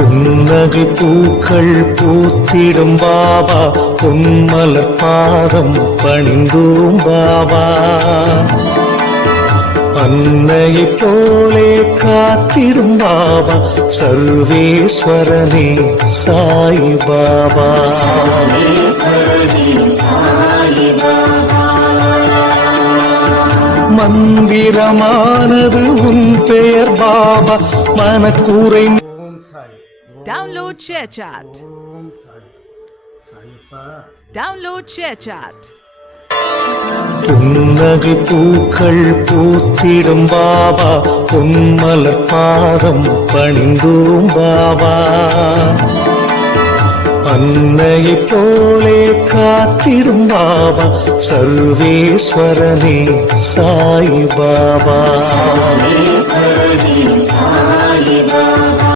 புன்னகை பூக்கள் பூத்திடும் பாபா பொன்மலர் பாதம் பணிந்தோம் பாபா அன்னையை போலே காத்திடும் பாபா சர்வேஸ்வரனே சாய் பாபா மந்திரமானது உன் பெயர் Baba மனக்கூரை Download ShareChat. Download ShareChat. புன்னகை பூக்கள் பூத்திடும் பாபா பொன்மலர் பாதம் பணிந்தோம் பாபா அன்னையை போலே காத்திடும் பாபா சர்வேஸ்வரனே சாய் பாபா